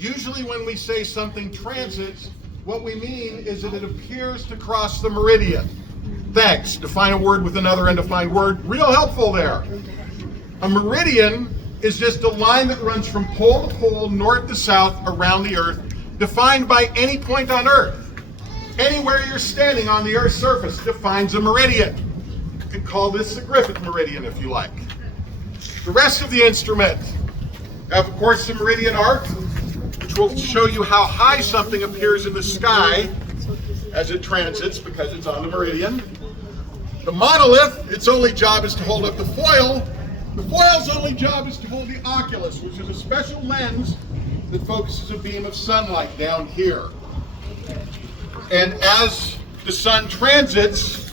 Usually when we say something transits, what we mean is that it appears to cross the meridian. Thanks. Define a word with another undefined word. Real helpful there. A meridian is just a line that runs from pole to pole, north to south, around the Earth, defined by any point on Earth. Anywhere you're standing on the Earth's surface defines a meridian. You could call this the Griffith meridian if you like. The rest of the instrument have, of course, the meridian arc, which will show you how high something appears in the sky as it transits because it's on the meridian. The monolith, its only job is to hold up the foil. The foil's only job is to hold the oculus, which is a special lens that focuses a beam of sunlight down here. And as the sun transits,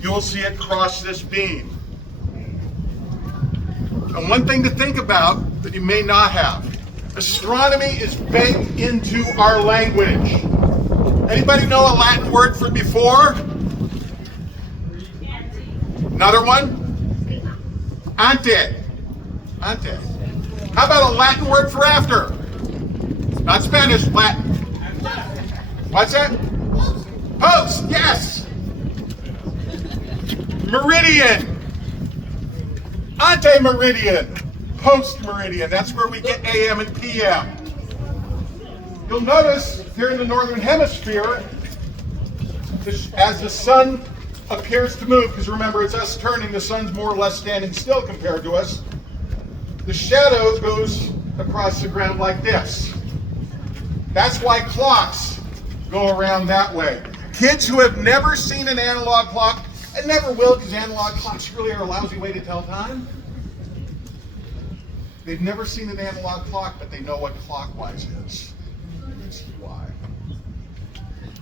you'll see it cross this beam. And one thing to think about that you may not have, astronomy is baked into our language. Anybody know a Latin word for before? Another one? Ante. Ante. How about a Latin word for after? Not Spanish, Latin. What's that? Post, yes. Meridian. Ante meridian. Post meridian. That's where we get AM and PM. You'll notice here in the northern hemisphere, as the sun appears to move, because remember it's us turning, the sun's more or less standing still compared to us, the shadow goes across the ground like this. That's why clocks go around that way. Kids who have never seen an analog clock, and never will because analog clocks really are a lousy way to tell time. They've never seen an analog clock, but they know what clockwise is. That's why.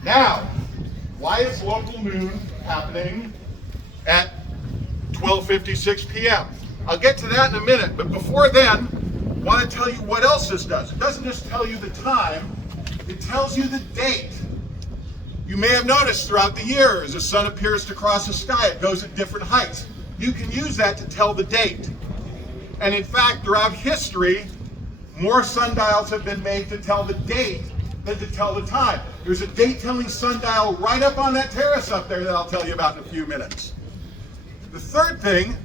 Now, why is local noon happening at 12:56 p.m.? I'll get to that in a minute, but before then, I want to tell you what else this does. It doesn't just tell you the time, it tells you the date. You may have noticed throughout the year, as the sun appears to cross the sky, it goes at different heights. You can use that to tell the date. And in fact, throughout history, more sundials have been made to tell the date than to tell the time. There's a date-telling sundial right up on that terrace up there that I'll tell you about in a few minutes. The third thing,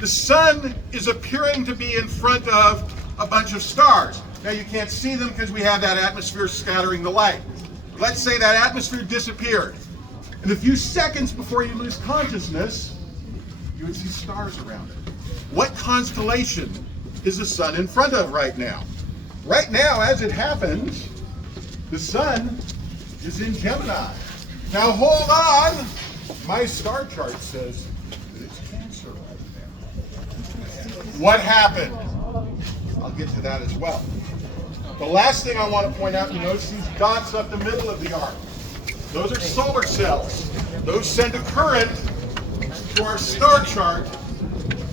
the sun is appearing to be in front of a bunch of stars. Now you can't see them because we have that atmosphere scattering the light. Let's say that atmosphere disappeared. In a few seconds before you lose consciousness, you would see stars around it. What constellation is the sun in front of right now? Right now, as it happens, the sun is in Gemini. Now hold on. My star chart says that it's Cancer right now. What happened? I'll get to that as well. The last thing I want to point out, you notice these dots up the middle of the arc. Those are solar cells. Those send a current to our star chart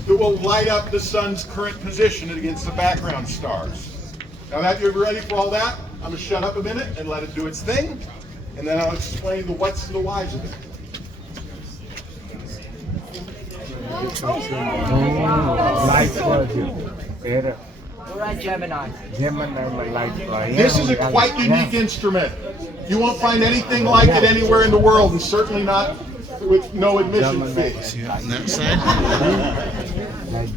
that will light up the sun's current position against the background stars. Now that you're ready for all that, I'm going to shut up a minute and let it do its thing, and then I'll explain the what's and the whys of it. This is a quite unique instrument. You won't find anything like it anywhere in the world, and certainly not with no admission fee.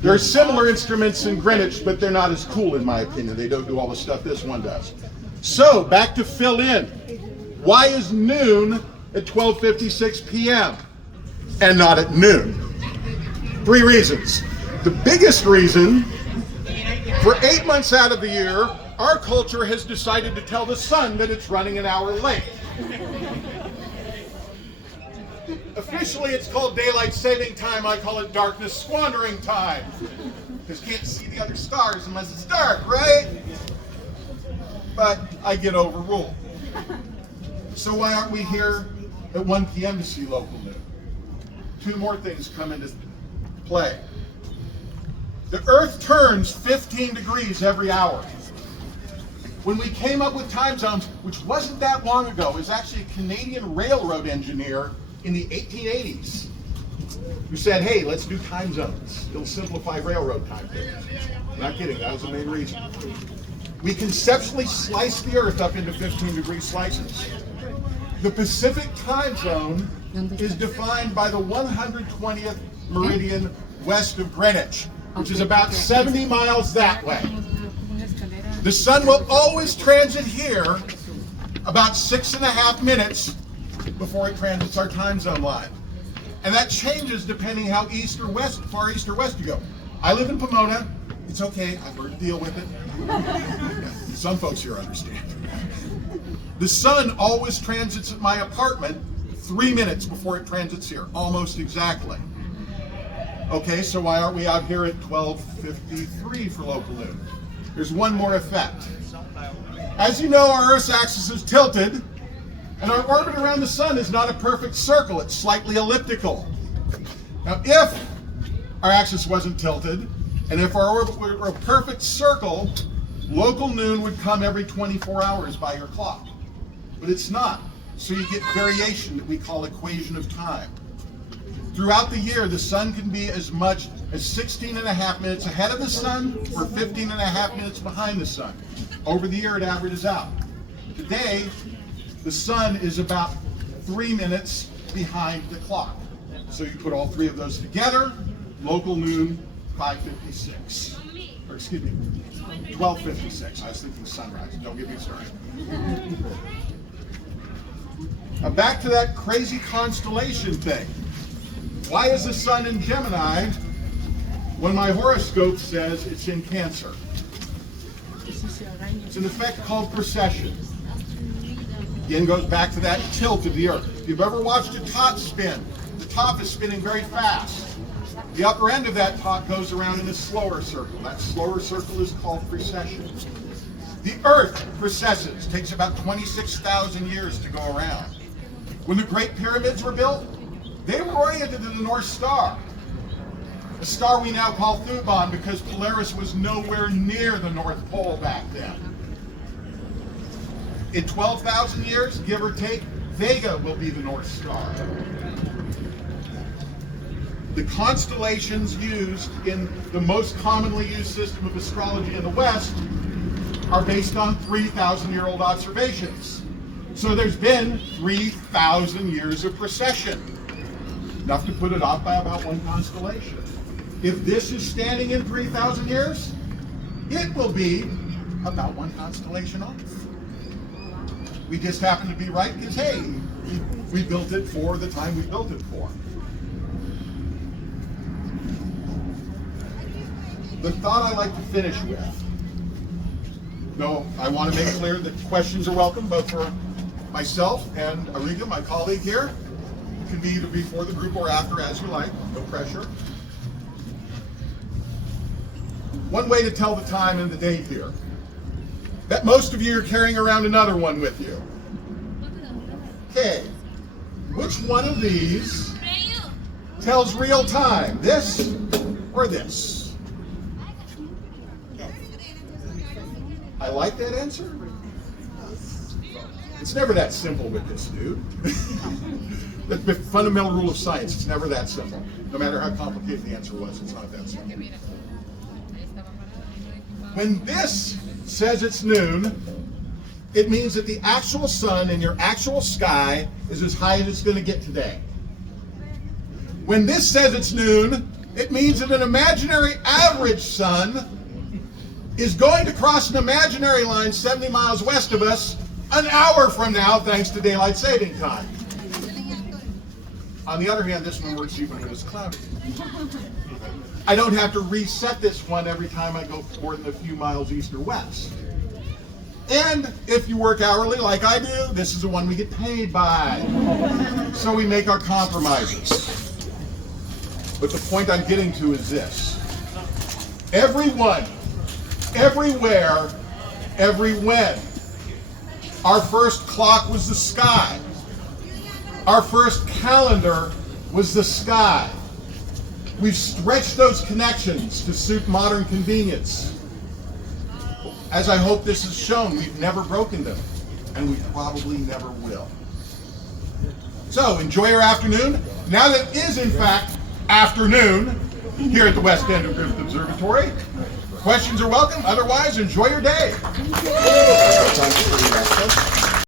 There are similar instruments in Greenwich, but they're not as cool in my opinion. They don't do all the stuff this one does. So, back to fill in. Why is noon at 12:56 p.m. and not at noon? 3 reasons. The biggest reason, for 8 months out of the year, our culture has decided to tell the sun that it's running an hour late. Officially, it's called daylight saving time. I call it darkness squandering time. Because you can't see the other stars unless it's dark, right? But I get overruled. So why aren't we here at 1 p.m. to see local noon? 2 more things come into play. The Earth turns 15 degrees every hour. When we came up with time zones, which wasn't that long ago, it was actually a Canadian railroad engineer in the 1880s who said, hey, let's do time zones. It'll simplify railroad time. I'm not kidding, that was the main reason. We conceptually slice the Earth up into 15-degree slices. The Pacific time zone is defined by the 120th meridian west of Greenwich, which is about 70 miles that way. The sun will always transit here about 6.5 minutes before it transits our time zone line. And that changes depending how east or west, far east or west you go. I live in Pomona. It's okay, I've learned to deal with it. Yeah, some folks here understand. The sun always transits at my apartment 3 minutes before it transits here, almost exactly. Okay, so why aren't we out here at 12:53 for local noon? There's one more effect. As you know, our Earth's axis is tilted, and our orbit around the sun is not a perfect circle, it's slightly elliptical. Now, if our axis wasn't tilted, and if our orbit were a perfect circle, local noon would come every 24 hours by your clock. But it's not, so you get variation that we call equation of time. Throughout the year, the sun can be as much as 16.5 minutes ahead of the sun or 15.5 minutes behind the sun. Over the year, it averages out. Today, the sun is about 3 minutes behind the clock. So you put all three of those together, local noon, 5:56. Or excuse me, 12:56. I was thinking sunrise. Don't get me started. Now back to that crazy constellation thing. Why is the sun in Gemini when my horoscope says it's in Cancer? It's an effect called precession. Again, goes back to that tilt of the Earth. If you've ever watched a top spin, the top is spinning very fast. The upper end of that top goes around in a slower circle. That slower circle is called precession. The Earth precesses. Takes about 26,000 years to go around. When the Great Pyramids were built, they were oriented to the North Star, a star we now call Thuban because Polaris was nowhere near the North Pole back then. In 12,000 years, give or take, Vega will be the North Star. The constellations used in the most commonly used system of astrology in the West are based on 3,000-year-old observations. So there's been 3,000 years of precession, enough to put it off by about one constellation. If this is standing in 3,000 years, it will be about one constellation off. We just happen to be right because, hey, we built it for the time we built it for. The thought I like to finish with, though I want to make clear that questions are welcome, both for myself and Ariga, my colleague here. It can be either before the group or after, as you like, no pressure. One way to tell the time and the date here. Bet most of you are carrying around another one with you. Okay, which one of these tells real time? This or this? I like that answer. It's never that simple with this, dude. The fundamental rule of science, it's never that simple. No matter how complicated the answer was, it's not that simple. When this says it's noon, it means that the actual sun in your actual sky is as high as it's going to get today. When this says it's noon, it means that an imaginary average sun is going to cross an imaginary line 70 miles west of us an hour from now, thanks to daylight saving time. On the other hand, this one works even when it's cloudy. I don't have to reset this one every time I go more than a few miles east or west. And if you work hourly like I do, this is the one we get paid by. So we make our compromises. But the point I'm getting to is this. Everyone, everywhere, every when. Our first clock was the sky. Our first calendar was the sky. We've stretched those connections to suit modern convenience. As I hope this has shown, we've never broken them, and we probably never will. So enjoy your afternoon. Now that it is in fact afternoon here at the west end of Griffith Observatory, Questions are welcome. Otherwise, enjoy your day. Time for